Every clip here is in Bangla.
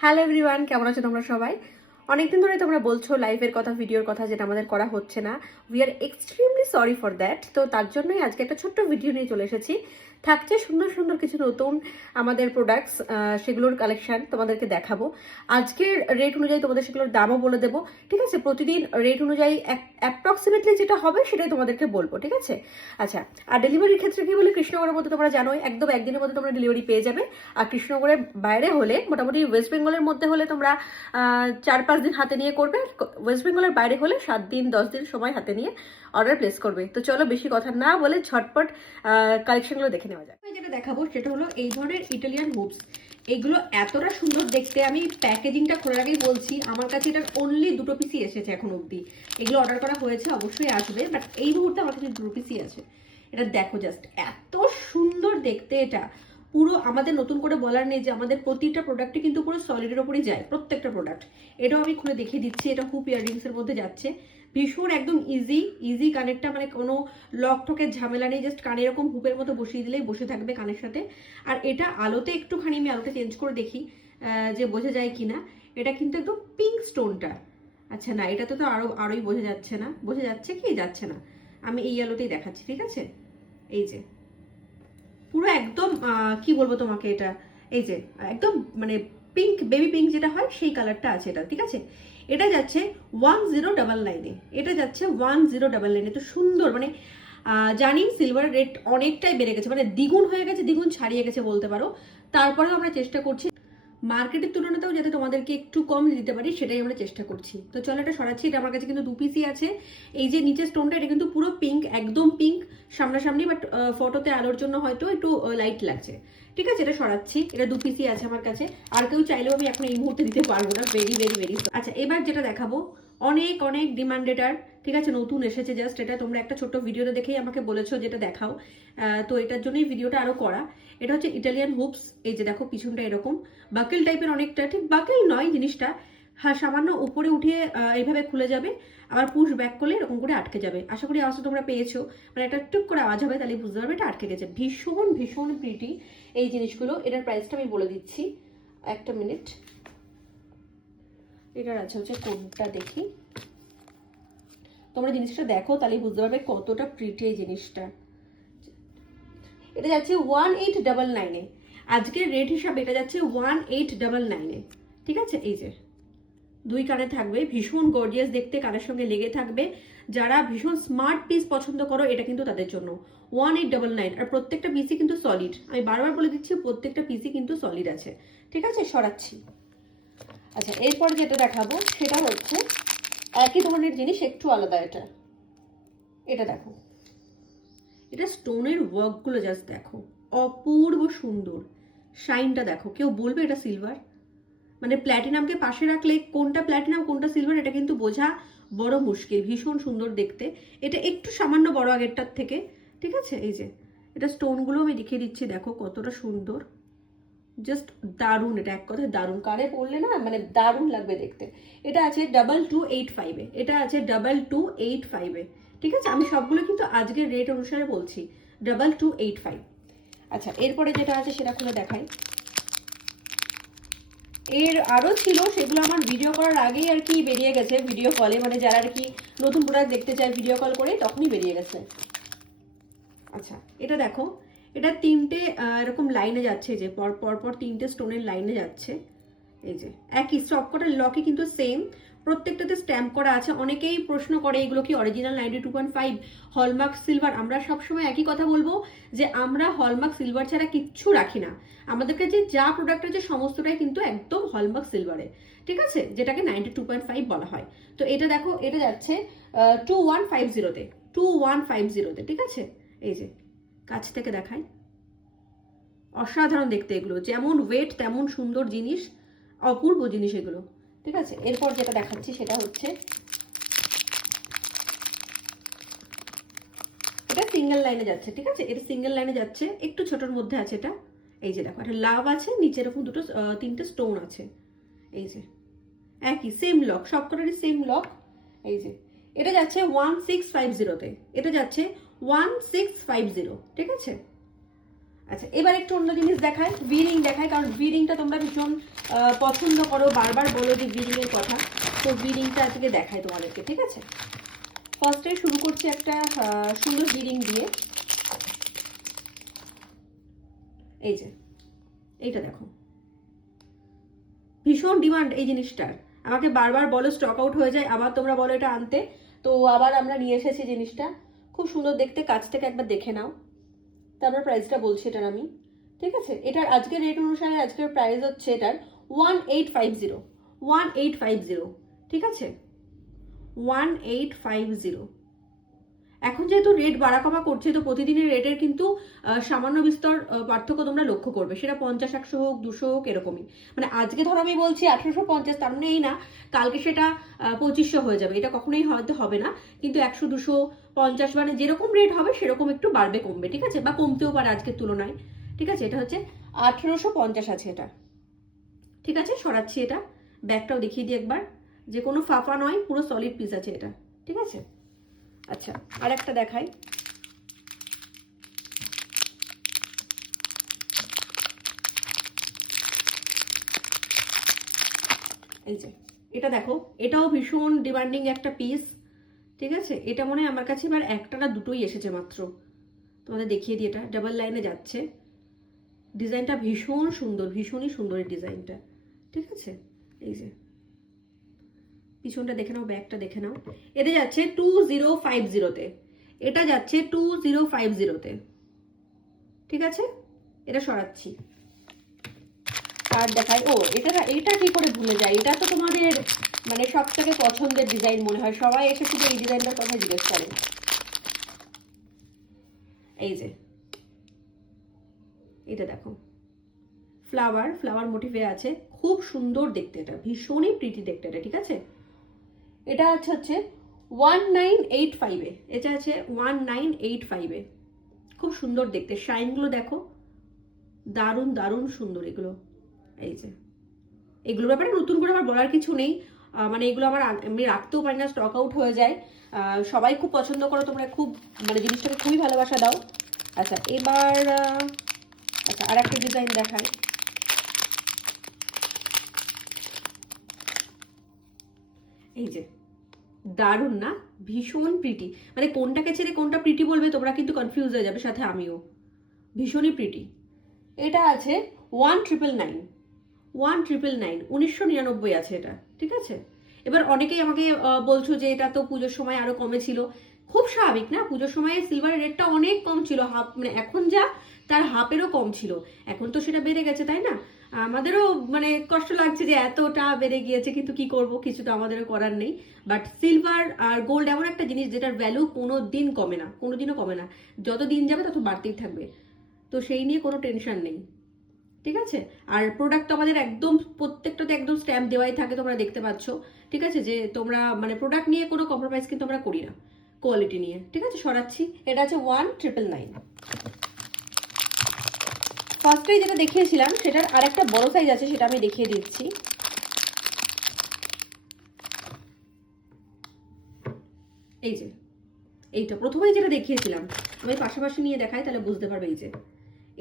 হ্যালো এভরিওয়ান, কেমন আছো তোমরা সবাই? অনেকদিন ধরে তোমরা বলছো লাইভের কথা, ভিডিওর কথা, যেটা আমাদের করা হচ্ছে না। We are extremely sorry for that. তো তার জন্যই আজকে একটা ছোট্ট ভিডিও নিয়ে চলে এসেছি। থাকছে সুন্দর সুন্দর কিছু নতুন আমাদের প্রোডাক্টস, সেগুলোর কালেকশন তোমাদেরকে দেখাবো। আজকের রেট অনুযায়ী তোমাদের সেগুলোর দামও বলে দেবো, ঠিক আছে? প্রতিদিন রেট অনুযায়ী অ্যাপ্রক্সিমেটলি যেটা হবে সেটাই তোমাদেরকে বলবো, ঠিক আছে? আচ্ছা, আর ডেলিভারির ক্ষেত্রে কি বলে, কৃষ্ণনগরের মধ্যে তোমরা জানোই একদম একদিনের মধ্যে তোমরা ডেলিভারি পেয়ে যাবে। আর কৃষ্ণনগরের বাইরে হলে, মোটামুটি ওয়েস্ট বেঙ্গলের মধ্যে হলে তোমরা 4-5 দিন হাতে নিয়ে করবে। ওয়েস্ট বেঙ্গলের বাইরে হলে 7-10 দিন সময় হাতে নিয়ে অর্ডার প্লেস করবে। তো চলো বেশি কথা না বলে ঝটপট কালেকশনগুলো দেখে নেওয়া যায়। যেটা দেখাবো সেটা হলো এই ধরনের ইটালিয়ান হুপস। এগুলো এতটা সুন্দর দেখতে, আমি প্যাকেজিংটা খোলার আগেই বলছি আমার কাছে এটার অনলি 2 পিসই এসেছে এখন অবধি। এগুলো অর্ডার করা হয়েছে, অবশ্যই আসবে, বাট এই মুহূর্তে আমার কাছে 2 পিসই আছে। এটা দেখো, জাস্ট এত সুন্দর দেখতে। এটা পুরো আমাদের নতুন করে বলার নেই যে আমাদের প্রতিটা প্রোডাক্টই কিন্তু পুরো সলিডের ওপরই যায়, প্রত্যেকটা প্রোডাক্ট। এটাও আমি খুলে দেখিয়ে দিচ্ছি। এটা হুপ ইয়াররিংস এর মধ্যে যাচ্ছে, ভীষণ একদম ইজি কানেরটা, মানে কোনো লক টকের ঝামেলা নেই। জাস্ট কানে এরকম হুপের মতো বসিয়ে দিলেই বসে থাকবে কানের সাথে। আর এটা আলোতে একটুখানি আমি আলোটা চেঞ্জ করে দেখি যে বোঝা যায় কিনা। এটা কিন্তু একদম পিঙ্ক স্টোনটা। আচ্ছা না, এটাতে তো আরোই বোঝা যাচ্ছে না। বোঝা যাচ্ছে কি যাচ্ছে না, আমি এই আলোতেই দেখাচ্ছি, ঠিক আছে? এই যে পুরো একদম কি বলবো তোমাকে, এটা এই যে একদম মানে পিঙ্ক, বেবি পিঙ্ক যেটা হয় সেই কালারটা আছে এটা, ঠিক আছে? এটা যাচ্ছে 1099-এ। এটা যাচ্ছে 1099-এ। তো সুন্দর, মানে জানি সিলভার রেট অনেকটাই বেড়ে গেছে, মানে দ্বিগুণ হয়ে গেছে, দ্বিগুণ ছাড়িয়ে গেছে বলতে পারো। তারপরেও আমরা চেষ্টা করছি মার্কেটের তুলনাতেও যাতে তোমাদেরকে একটু কম দিতে পারি, সেটাই আমরা চেষ্টা করছি। তো চলো এটা সরাচ্ছি। এটা আমার কাছে কিন্তু 2 পিসই আছে। এই যে নিচের স্টোনটা, এটা কিন্তু পুরো পিঙ্ক, একদম পিঙ্ক সামনাসামনি, বাট ফটোতে আলোর জন্য হয়তো একটু লাইট লাগছে, ঠিক আছে? এটা সরাচ্ছি। এটা 2 পিসই আছে আমার কাছে। আর কেউ চাইলেও আমি এখন এই মুহূর্তে দিতে পারবো না, ভেরি ভেরি ভেরি। আচ্ছা, এবার যেটা দেখাবো অনেক অনেক ডিমান্ডেড, আর ঠিক আছে, নতুন এসেছে জাস্ট। এটা তোমরা একটা ছোট্ট ভিডিওতে দেখেই আমাকে বলেছো যেটা দেখাও, তো এটার জন্যই ভিডিওটা আরো করা। এটা হচ্ছে ইটালিয়ান হুপস। এই যে দেখো পিছনটা এরকম বাকেল টাইপের, অনেকটা, ঠিক বাকেল নয় জিনিসটা, হ্যাঁ সামান্য উপরে উঠিয়ে এইভাবে খুলে যাবে, আবার পুশ ব্যাক করলে এরকম করে আটকে যাবে। আশা করি আওয়াজটা তোমরা পেয়েছো, মানে একটা টুক করে আওয়াজ হবে, তাহলে বুঝতে পারবে এটা আটকে গেছে। ভীষণ ভীষণ প্রিটি এই জিনিসগুলো। এটার প্রাইসটা আমি বলে দিচ্ছি, একটা মিনিট। এটার আছে হচ্ছে কোডটা, দেখি তোমরা জিনিসটা দেখো, তাহলে বুঝতে পারবে কতটা প্রিটি এই জিনিসটা। এটা যাচ্ছে 1899-এ। আজকের রেট হিসাবে এটা যাচ্ছে 1899-এ, ঠিক আছে? এই যে 2 কানে থাকবে, ভীষণ গর্জিয়াস দেখতে, কানের সঙ্গে লেগে থাকবে। যারা ভীষণ স্মার্ট পিস পছন্দ করো, এটা কিন্তু তাদের জন্য 1899। আর প্রত্যেকটা পিসই কিন্তু সলিড, আমি বারবার বলে দিচ্ছি প্রত্যেকটা পিসই কিন্তু সলিড আছে, ঠিক আছে? সরাচ্ছি। আচ্ছা, এরপর যেটা দেখাবো সেটা হচ্ছে একই ধরনের জিনিস, একটু আলাদা। এটা এটা দেখো, এটা স্টোনের ওয়ার্কগুলো জাস্ট দেখো, অপূর্ব সুন্দর। শাইনটা দেখো, কেউ বলবে এটা সিলভার? মানে প্ল্যাটিনামকে পাশে রাখলে কোনটা প্ল্যাটিনাম কোনটা সিলভার এটা কিন্তু বোঝা বড় মুশকিল। ভীষণ সুন্দর দেখতে। এটা একটু সামান্য বড় আগেরটার থেকে, ঠিক আছে? এই যে এটা স্টোনগুলো আমি দেখিয়ে দিচ্ছি, দেখো কতটা সুন্দর, জাস্ট দারুণ। এটা এক কথায় দারুণ, কারে পড়লে না মানে দারুণ লাগবে দেখতে। এটা আছে 2285-এ। এটা আছে 2285-এ, ঠিক আছে? আমি সবগুলো কিন্তু আজকের রেট অনুসারে বলছি, 2285। আচ্ছা, এরপরে যেটা আছে সেটা খুলে দেখাই। এর আরও ছিল, সেগুলো আমার ভিডিও করার আগেই আর কি বেরিয়ে গেছে ভিডিও কলে, মানে যারা আর কি নতুন প্রোডাক্ট দেখতে চায় ভিডিও কল করে তখনই বেরিয়ে গেছে। আচ্ছা, এটা দেখো, এটা 3টে এরকম লাইনে যাচ্ছে, যে পর 3টে স্টোনের লাইনে যাচ্ছে। এই যে একই সবকটা লকে কিন্তু সেম, প্রত্যেকটাতে স্ট্যাম্প করা আছে। অনেকেই প্রশ্ন করে এগুলো কি অরিজিনাল 92.5 হলমার্ক সিলভার? আমরা সবসময় একই কথা বলবো যে আমরা হলমার্ক সিলভার ছাড়া কিচ্ছু রাখি না। আমাদের কাছে যা প্রোডাক্ট আছে সমস্তটাই কিন্তু একদম হলমার্ক সিলভারে, ঠিক আছে? যেটাকে 92.5 বলা হয়। তো এটা দেখো, এটা যাচ্ছে 2150-তে, 2150-তে, ঠিক আছে? এই যে কাছ থেকে দেখাই, অসাধারণ দেখতে এগুলো, যেমন ওয়েট তেমন সুন্দর জিনিস, অপূর্ব জিনিস এগুলো, ঠিক আছে? এরপর যেটা দেখাচ্ছি সেটা হচ্ছে এটা সিঙ্গেল লাইনে যাচ্ছে, ঠিক আছে? এটা সিঙ্গেল লাইনে যাচ্ছে, একটু ছোটর মধ্যে আছে এটা। এই যে দেখো, একটা লাভ আছে, নিচে এরকম 3টে স্টোন আছে। এই যে একই সেম লক, সবকটারই সেম লক। এই যে এটা যাচ্ছে 1650-তে। এটা যাচ্ছে 1650, ঠিক আছে? আচ্ছা, এবার একটু অন্য জিনিস দেখায়, ভিরিং দেখায়, কারণ ভিরিংটা তোমরা ভীষণ পছন্দ করো, বারবার বলো যে ভিরিং এর কথা। তো ভিরিংটা আজকে দেখায় তোমাদেরকে, ঠিক আছে। ফার্স্টে শুরু করছি একটা সুন্দর ভিরিং দিয়ে। এই যে এইটা দেখো, ভীষণ ডিমান্ড এই জিনিসটার। আমাকে বারবার বলো স্টক আউট হয়ে যায়, আবার তোমরা বলো এটা আনতে, তো আবার আমরা নিয়ে এসেছি জিনিসটা। খুব সুন্দর দেখতে, কাছ থেকে একবার দেখে নাও, তারপর প্রাইসটা বলছি এটার আমি, ঠিক আছে। এটার আজকের রেট অনুসারে আজকের প্রাইস হচ্ছে এটার 1850, 1850, ঠিক আছে, 1850। এখন যেহেতু রেট বাড়া কমা করছে, তো প্রতিদিনের রেটের কিন্তু সামান্য বিস্তর পার্থক্য তোমরা লক্ষ্য করবে, সেটা 50, 100 হোক, 200 হোক, এরকমই। মানে আজকে ধরো আমি বলছি 1850, তার মানে এই না কালকে সেটা 2500 হয়ে যাবে, এটা কখনোই হয়তো হবে না। কিন্তু 100, 200, 50, মানে যেরকম রেট হবে সেরকম একটু বাড়বে কমবে, ঠিক আছে, বা কমতেও পারে আজকের তুলনায়, ঠিক আছে। এটা হচ্ছে 1850 আছে এটা, ঠিক আছে। সরাচ্ছি এটা, ব্যাগটাও দেখিয়ে দিই একবার, যে কোনো ফাফা নয়, পুরো সলিড পিস আছে এটা, ঠিক আছে। আচ্ছা, আর একটা দেখাই। এই যে এটা দেখো, এটাও ভীষণ ডিমান্ডিং একটা পিস, ঠিক আছে। এটা মনে হয় আমার কাছে এবার একটা না দুটোই এসেছে মাত্র, তোমাদের দেখিয়ে দিই। এটা ডাবল লাইনে যাচ্ছে, ডিজাইনটা ভীষণ সুন্দর, ভীষণই সুন্দর এই ডিজাইনটা, ঠিক আছে। এই যে পিছনটা দেখে নাও, ব্যাগটা দেখে নাও। এটা যাচ্ছে 2050-তে, এটা যাচ্ছে 2050-তে, ঠিক আছে। এটা সরাচ্ছি, আর দেখাই। ও এটা কি করে ভুলে যায়, এটা তো তোমাদের মানে সব থেকে পছন্দের ডিজাইন মনে হয়, সবাই এসে শুধু এই ডিজাইনটার কথা জিজ্ঞেস করে। এই যে এটা দেখো, ফ্লাওয়ার মোটিভে আছে, খুব সুন্দর দেখতে, এটা ভীষণই প্রিটি দেখতে এটা, ঠিক আছে। এটা হচ্ছে 1985-এ, এটা আছে 1985-এ, খুব সুন্দর দেখতে, শাইনগুলো দেখো, দারুণ দারুণ সুন্দর এগুলো। এই যে এগুলোর ব্যাপারে নতুন করে আমার বলার কিছু নেই, মানে এগুলো আমার আমি রাখতেও পারি না, স্টক আউট হয়ে যায়। সবাই খুব পছন্দ করো তোমরা, খুব মানে জিনিসটাকে খুবই ভালোবাসা দাও। আচ্ছা, এবার আচ্ছা আর একটা ডিজাইন দেখাই। এই যে দারুণ না, ভীষণ প্রিটি, মানে কোনটাকে ছেড়ে কোনটা প্রিটি বলবে তোমরা কিন্তু কনফিউজ হয়ে যাবে, সাথে আমিও। ভীষণই প্রিটি। এটা আছে 1999, 1999 আছে এটা, ঠিক আছে। এবার অনেকেই আমাকে বলছো যে এটা তো পুজোর সময় আরো কমে ছিল, খুব স্বাভাবিক না, পুজোর সময় সিলভারের রেটটা অনেক কম ছিল, হাফ মানে এখন যা তার হাফেরও কম ছিল, এখন তো সেটা বেড়ে গেছে, তাই না। আমাদেরও মানে কষ্ট লাগছে যে এতটা বেড়ে গিয়েছে, কিন্তু কি করব, কিছু তো আমাদেরও করার নেই। বাট সিলভার আর গোল্ড এমন একটা জিনিস যেটার ভ্যালু কোনোদিন কমে না, কোনোদিনও কমে না, যত দিন যাবে তত বাড়তেই থাকবে, তো সেই নিয়ে কোনো টেনশন নেই, ঠিক আছে। আর প্রোডাক্ট তো আমাদের একদম প্রত্যেকটাতে একদম স্ট্যাম্প দেওয়াই থাকে, তোমরা দেখতে পাচ্ছ, ঠিক আছে, যে তোমরা মানে প্রোডাক্ট নিয়ে কোনো কম্প্রোমাইজ কিন্তু আমরা করি না, কোয়ালিটি নিয়ে, ঠিক আছে। সরাচ্ছি, এটা আছে 1999। ফার্স্টে যেটা দেখিয়েছিলাম সেটার আর একটা বড় সাইজ আছে, সেটা আমি দেখিয়ে দিচ্ছি। এই যে এইটা প্রথমেই যেটা দেখিয়েছিলাম, আমি পাশাপাশি নিয়ে দেখাই তাহলে বুঝতে পারবে। এই যে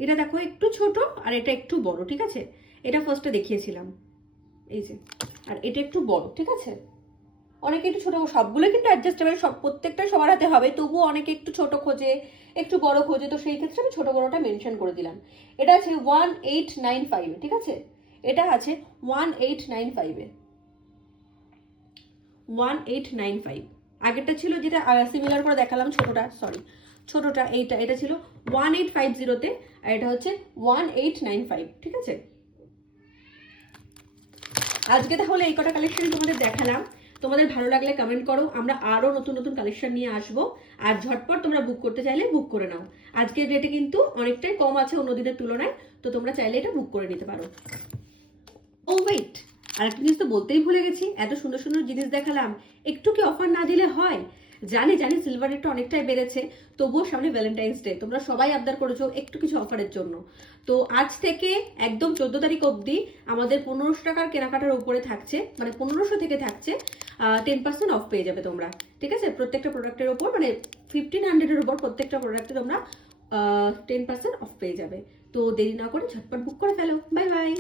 এটা দেখো একটু ছোট আর এটা একটু বড়, ঠিক আছে। এটা ফার্স্টে দেখিয়েছিলাম, এই যে, আর এটা একটু বড়, ঠিক আছে। অনেকে একটু ছোট, সবগুলো কিন্তু অ্যাডজাস্টেবল, সব প্রত্যেকটা সবার হাতে হবে, তবুও অনেকে একটু ছোট খোঁজে, একটু বড় খোঁজে, তো সেই ক্ষেত্রে আমি ছোট বড়টা মেনশন করে দিলাম। এটা আছে 1895, ঠিক আছে। এটা আছে 1895-এ, 1895। আগেরটা ছিল যেটা সিমিলার করে দেখালাম, ছোটটা, সরি ছোটটা, এটা ছিল 1850-তে, আর এটা হচ্ছে 1895, ঠিক আছে। আজকে তাহলে এই কটা কালেকশন তোমাদের দেখালাম, তোমাদের ভালো লাগলে কমেন্ট করো, আমরা আরো নতুন নতুন কালেকশন নিয়ে আসবো। আর ঝটপট তোমরা বুক করতে চাইলে বুক করে নাও, আজকের রেটে কিন্তু অনেকটাই কম আছে অন্য দিনের তুলনায়, তো তোমরা চাইলে এটা বুক করে নিতে পারো। ও ওয়েট, আর একটা জিনিস তো বলতেই ভুলে গেছি, এত সুন্দর সুন্দর জিনিস দেখালাম, একটু কি অফার না দিলে হয়। জানি সিলভার রেটটা অনেকটাই বেড়েছে, তবুও সামনে ভ্যালেন্টাইন্স ডে, তোমরা সবাই আবদার করেছো একটু কিছু অফারের জন্য। তো আজ থেকে একদম 14 তারিখ অবধি আমাদের 1500 টাকার কেনাকাটার উপরে থাকছে, মানে 1500 থেকে থাকছে 10% অফ পেয়ে যাবে তোমরা, ঠিক আছে। প্রত্যেকটা প্রোডাক্টের উপর মানে 1500-এর উপর প্রত্যেকটা প্রোডাক্টে তোমরা 10% অফ পেয়ে যাবে। তো দেরি না করে ঝটপট বুক করে ফেলো। Bye bye.